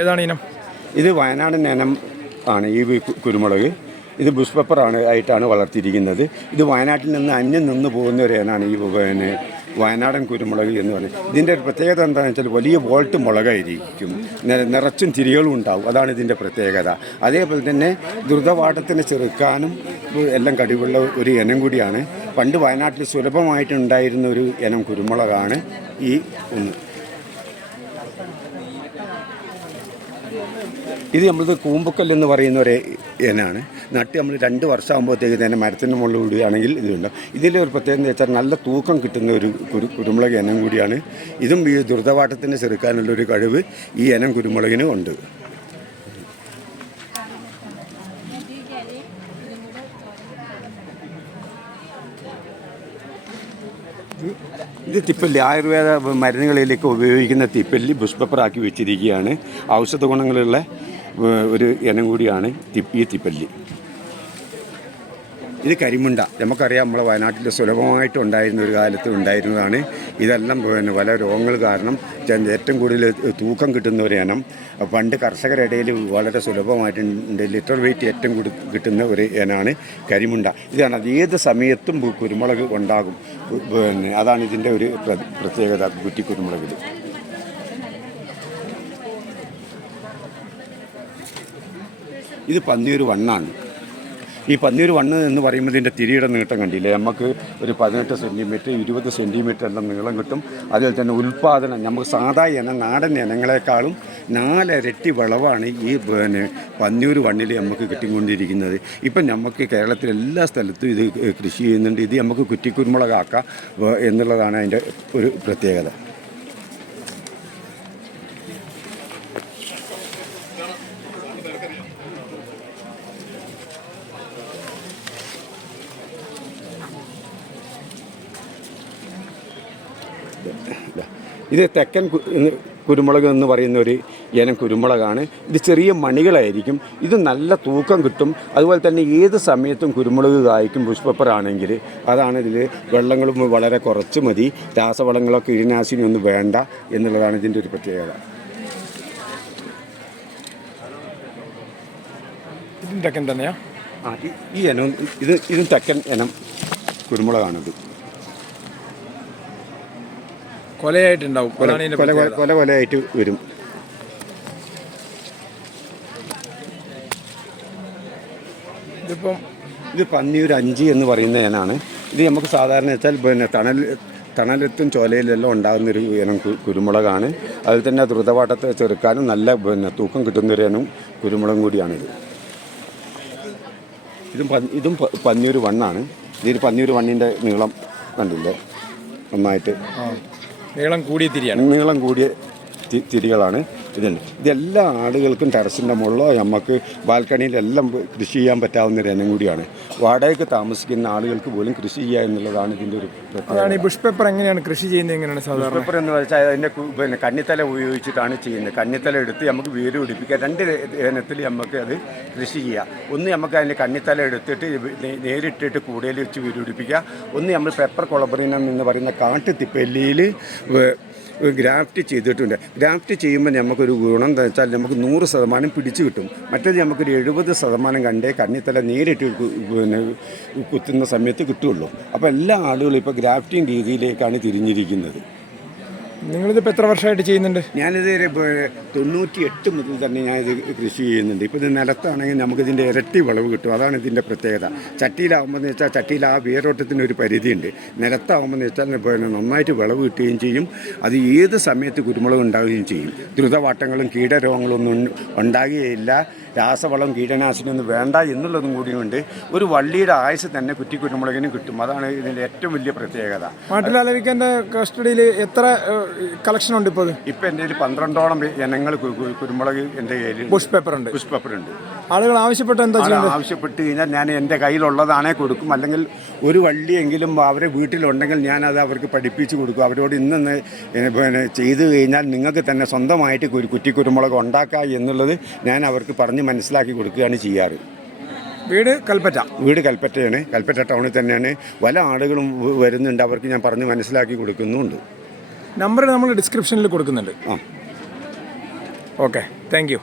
ഏതാണ് ഇനം? ഇത് വയനാടൻ ഇനം ആണ് ഈ കുരുമുളക്. ഇത് ബുഷ് ആണ് ആയിട്ടാണ് വളർത്തിയിരിക്കുന്നത്. ഇത് വയനാട്ടിൽ നിന്ന് അന്യം നിന്ന് പോകുന്ന ഒരു ഇനമാണ് ഈ പിന്നെ വയനാടൻ കുരുമുളക് എന്ന് പറയുന്നത്. ഇതിന്റെ ഒരു പ്രത്യേകത എന്താണെന്ന് വെച്ചാൽ വലിയ വോൾട്ട് മുളകായിരിക്കും. നിറച്ചും തിരികളും ഉണ്ടാവും. അതാണ് ഇതിന്റെ പ്രത്യേകത. അതേപോലെ തന്നെ ദ്രുതവാട്ടത്തിന് ചെറുക്കാനും എല്ലാം കഴിവുള്ള ഒരു ഇനം കൂടിയാണ്. പണ്ട് വയനാട്ടിൽ സുലഭമായിട്ടുണ്ടായിരുന്ന ഒരു ഇനം കുരുമുളകാണ് ഈ ഒന്ന്. ഇത് നമ്മളത് കൂമ്പക്കൽ എന്ന് പറയുന്ന ഒരു ഇനാണ് നട്ട് നമ്മൾ രണ്ട് വർഷമാകുമ്പോഴത്തേക്ക് തന്നെ മരത്തിന്റെ മുകളിൽ വിടുകയാണെങ്കിൽ ഇതുണ്ട് ഇതിന്റെ ഒരു പ്രത്യേകത വെച്ചാൽ നല്ല തൂക്കം കിട്ടുന്ന ഒരു കുരു കുരുമുളക് ഇനം കൂടിയാണ്. ഇതും ഈ ദ്രുതവാട്ടത്തിന് ചെറുക്കാനുള്ള ഒരു കഴിവ് ഈ ഇനം കുരുമുളകിന് ഉണ്ട്. ഇത് തിപ്പല്ലി ആയുർവേദ മരുന്നുകളിലേക്ക് ഉപയോഗിക്കുന്ന തിപ്പല്ലി പുഷ്പപ്പറാക്കി വെച്ചിരിക്കുകയാണ്. ഔഷധ ഗുണങ്ങളുള്ള ഒരു ഇനം കൂടിയാണ് ഈ തിപ്പല്ലി. ഇത് കരിമുണ്ട. നമുക്കറിയാം നമ്മളെ വയനാട്ടിൽ സുലഭമായിട്ട് ഉണ്ടായിരുന്ന ഒരു കാലത്ത് ഉണ്ടായിരുന്നതാണ്. ഇതെല്ലാം പിന്നെ പല രോഗങ്ങൾ കാരണം ഏറ്റവും കൂടുതൽ തൂക്കം കിട്ടുന്ന ഒരു ഇനം. പണ്ട് കർഷകരുടെ ഇടയിൽ വളരെ സുലഭമായിട്ടുണ്ട് ലിറ്റർ വെയിറ്റ് ഏറ്റവും കൂടുതൽ കിട്ടുന്ന ഒരു ഇനമാണ് കരിമുണ്ട. ഇതാണ് അത് ഏത് സമയത്തും കുരുമുളക് ഉണ്ടാകും. പിന്നെ അതാണ് ഇതിന്റെ ഒരു പ്രത്യേകത കുറ്റി കുരുമുളകിൽ. ഇത് പന്നിയൊരു വണ്ണാണ്. ഈ പന്നീർ വണ്ണ് എന്ന് പറയുമ്പോൾ ഇതിന്റെ തിരിയുടെ നീട്ടം കണ്ടില്ലേ? നമുക്ക് ഒരു പതിനെട്ട് സെന്റിമീറ്റർ ഇരുപത് സെന്റിമീറ്റർ എല്ലാം നീളം കിട്ടും. അതുപോലെ തന്നെ ഉൽപ്പാദനം നമുക്ക് സാധാ ഇനം നാടൻ ഇനങ്ങളെക്കാളും നാലരട്ടി വിളവാണ് ഈ പിന്നെ പന്നൂർ വണ്ണിൽ നമുക്ക് കിട്ടിക്കൊണ്ടിരിക്കുന്നത്. ഇപ്പം നമുക്ക് കേരളത്തിലെ എല്ലാ സ്ഥലത്തും ഇത് കൃഷി ചെയ്യുന്നുണ്ട്. ഇത് നമുക്ക് കുറ്റിക്കുരുമുളകാക്കാം എന്നുള്ളതാണ് അതിന്റെ ഒരു പ്രത്യേകത. ഇത് തെക്കൻ കുരുമുളക് എന്ന് പറയുന്ന ഒരു ഇനം കുരുമുളകാണ്. ഇത് ചെറിയ മണികളായിരിക്കും. ഇത് നല്ല തൂക്കം കിട്ടും. അതുപോലെ തന്നെ ഏത് സമയത്തും കുരുമുളക് കായ്ക്കും പുഷ്പപ്പറാണെങ്കിൽ അതാണ് ഇതിൽ വെള്ളങ്ങളും വളരെ കുറച്ച് മതി. രാസവളങ്ങളോ കീടനാശിനി ഒന്നും വേണ്ട എന്നുള്ളതാണ് ഇതിന്റെ ഒരു പ്രത്യേകത. ഇതും തെക്കൻ തന്നെയാ? ആ ഈ- ഈ ഇനം ഇത് ഇതും തെക്കൻ ഇനം കുരുമുളകാണിത്. കൊലയായിട്ടുണ്ടാവും. കൊല കൊല കൊലയായിട്ട് വരും. ഇതിപ്പം ഇത് പന്നിയൂർ അഞ്ചി എന്ന് പറയുന്ന ഇനമാണ്. ഇത് നമുക്ക് സാധാരണ വെച്ചാൽ പിന്നെ തണൽ തണലത്തും ചോലയിലെല്ലാം ഉണ്ടാകുന്ന ഒരു ഇനം കുരുമുളകാണ്. അതിൽ തന്നെ ദ്രുതവാട്ടത്തെ ചെറുക്കാനും നല്ല പിന്നെ തൂക്കം കിട്ടുന്നൊരു ഇനം കുരുമുളകും കൂടിയാണിത്. ഇതും ഇതും പന്നിയൊരു പന്നിയൂർ വണ്ണാണ്. ഇതിൽ പന്നിയൂർ വണ്ണിന്റെ നീളം കണ്ടില്ലേ? നന്നായിട്ട്. നീളം കൂടിയ തിരിയാണ്. നീളം കൂടിയ തിരികളാണ്. ഇതുണ്ട്. ഇതെല്ലാ ആളുകൾക്കും ടെറസിന്റെ മുകളിലോ നമുക്ക് ബാൽക്കണിയിലെല്ലാം കൃഷി ചെയ്യാൻ പറ്റാവുന്ന ഒരു ഇനം കൂടിയാണ്. വാടകയ്ക്ക് താമസിക്കുന്ന ആളുകൾക്ക് പോലും കൃഷി ചെയ്യുക എന്നുള്ളതാണ് ഇതിന്റെ ഒരു പ്രത്യേകത. അതാണ് ഈ ബുഷ് പേപ്പർ എങ്ങനെയാണ് കൃഷി ചെയ്യുന്നത് എങ്ങനെയാണ് സാധാരണ? പേപ്പർ എന്ന് വെച്ചാൽ അതിന്റെ പിന്നെ കന്നിത്തല ഉപയോഗിച്ചിട്ടാണ് ചെയ്യുന്നത്. കന്നിത്തല എടുത്ത് നമുക്ക് വേര് പിടിപ്പിക്കുക രണ്ട് ഇനത്തിൽ നമുക്ക് അത് കൃഷി ചെയ്യാം. ഒന്ന് നമുക്ക് അതിന്റെ കന്നിത്തല എടുത്തിട്ട് നേരിട്ടിട്ട് കൂടുതൽ വെച്ച് വേര് പിടിപ്പിക്കുക. ഒന്ന് നമ്മൾ പെപ്പർ കൊളബറിനം എന്ന് പറയുന്ന കാട്ടുതിപ്പല്ലിയിൽ ഗ്രാഫ്റ്റ് ചെയ്തിട്ടുണ്ട്. ഗ്രാഫ്റ്റ് ചെയ്യുമ്പോൾ നമുക്കൊരു ഗുണം എന്താ വെച്ചാൽ നമുക്ക് നൂറ് ശതമാനം പിടിച്ചു കിട്ടും. മറ്റേത് നമുക്കൊരു എഴുപത് ശതമാനം കണ്ടേ കണ്ണിത്തല നേരിട്ട് പിന്നെ കുത്തുന്ന സമയത്ത് കിട്ടുള്ളൂ. അപ്പോൾ എല്ലാ ആളുകളും ഇപ്പോൾ ഗ്രാഫ്റ്റിംഗ് രീതിയിലേക്കാണ് തിരിഞ്ഞിരിക്കുന്നത്. നിങ്ങളിതിപ്പോൾ എത്ര വർഷമായിട്ട് ചെയ്യുന്നുണ്ട്? ഞാനിത് തൊണ്ണൂറ്റി എട്ട് മുതൽ തന്നെ ഞാനിത് കൃഷി ചെയ്യുന്നുണ്ട്. ഇപ്പോൾ ഇത് നിലത്താണെങ്കിൽ നമുക്കിതിന്റെ ഇരട്ടി വിളവ് കിട്ടും. അതാണ് ഇതിന്റെ പ്രത്യേകത. ചട്ടിയിലാവുമ്പോൾ എന്ന് വെച്ചാൽ ചട്ടിയിൽ ആ വേരോട്ടത്തിന് ഒരു പരിധിയുണ്ട്. നിലത്താവുമ്പോൾ എന്ന് വെച്ചാൽ പിന്നെ നന്നായിട്ട് വിളവ് കിട്ടുകയും ചെയ്യും. അത് ഏത് സമയത്ത് കുരുമുളക് ഉണ്ടാവുകയും ചെയ്യും. ദ്രുതവാട്ടങ്ങളും കീടരോഗങ്ങളൊന്നും ഉണ്ട- ഉണ്ടാകുകയില്ല. രാസവളം കീടനാശിനിയൊന്നും വേണ്ട എന്നുള്ളതും കൂടിയുണ്ട്. ഒരു വള്ളിയുടെ ആയുസ് തന്നെ കുറ്റി കുരുമുളകിന് കിട്ടും. അതാണ് ഇതിന്റെ ഏറ്റവും വലിയ പ്രത്യേകത. നാട്ടിലാലവിക്കന്റെ കസ്റ്റഡിയിൽ എത്ര കളക്ഷൻ ഉണ്ട് ഇപ്പോൾ ഇപ്പം എന്റെ കയ്യിൽ പന്ത്രണ്ടോളം ഇനങ്ങൾ കു- കുരുമുളക് എന്റെ കയ്യിൽ ബുഷ് പേപ്പർ ഉണ്ട്. ബുഷ് പേപ്പർ ഉണ്ട്. ആളുകൾ ആവശ്യപ്പെട്ട എന്താ ചെയ്യുന്നത് ആവശ്യപ്പെട്ട് കഴിഞ്ഞാൽ ഞാൻ എന്റെ കയ്യിലുള്ളതാണേ കൊടുക്കും. അല്ലെങ്കിൽ ഒരു വള്ളിയെങ്കിലും അവരെ വീട്ടിലുണ്ടെങ്കിൽ ഞാനത് അവർക്ക് പഠിപ്പിച്ച് കൊടുക്കും. അവരോട് ഇന്ന് പിന്നെ ചെയ്തു കഴിഞ്ഞാൽ നിങ്ങൾക്ക് തന്നെ സ്വന്തമായിട്ട് ഒരു കുറ്റി കുരുമുളക് ഉണ്ടാക്കുക എന്നുള്ളത് ഞാൻ അവർക്ക് പറഞ്ഞ് മനസ്സിലാക്കി കൊടുക്കുകയാണ് ചെയ്യാറ്. വീട് കൽപ്പറ്റ? വീട് കൽപ്പറ്റയാണ്. കൽപ്പറ്റ ടൗണിൽ തന്നെയാണ്. പല ആളുകളും വരുന്നുണ്ട്. അവർക്ക് ഞാൻ പറഞ്ഞ് മനസ്സിലാക്കി കൊടുക്കുന്നുമുണ്ട് നമ്പർ നമ്മൾ ഡിസ്ക്രിപ്ഷനിൽ കൊടുക്കുന്നുണ്ട്. Okay thank you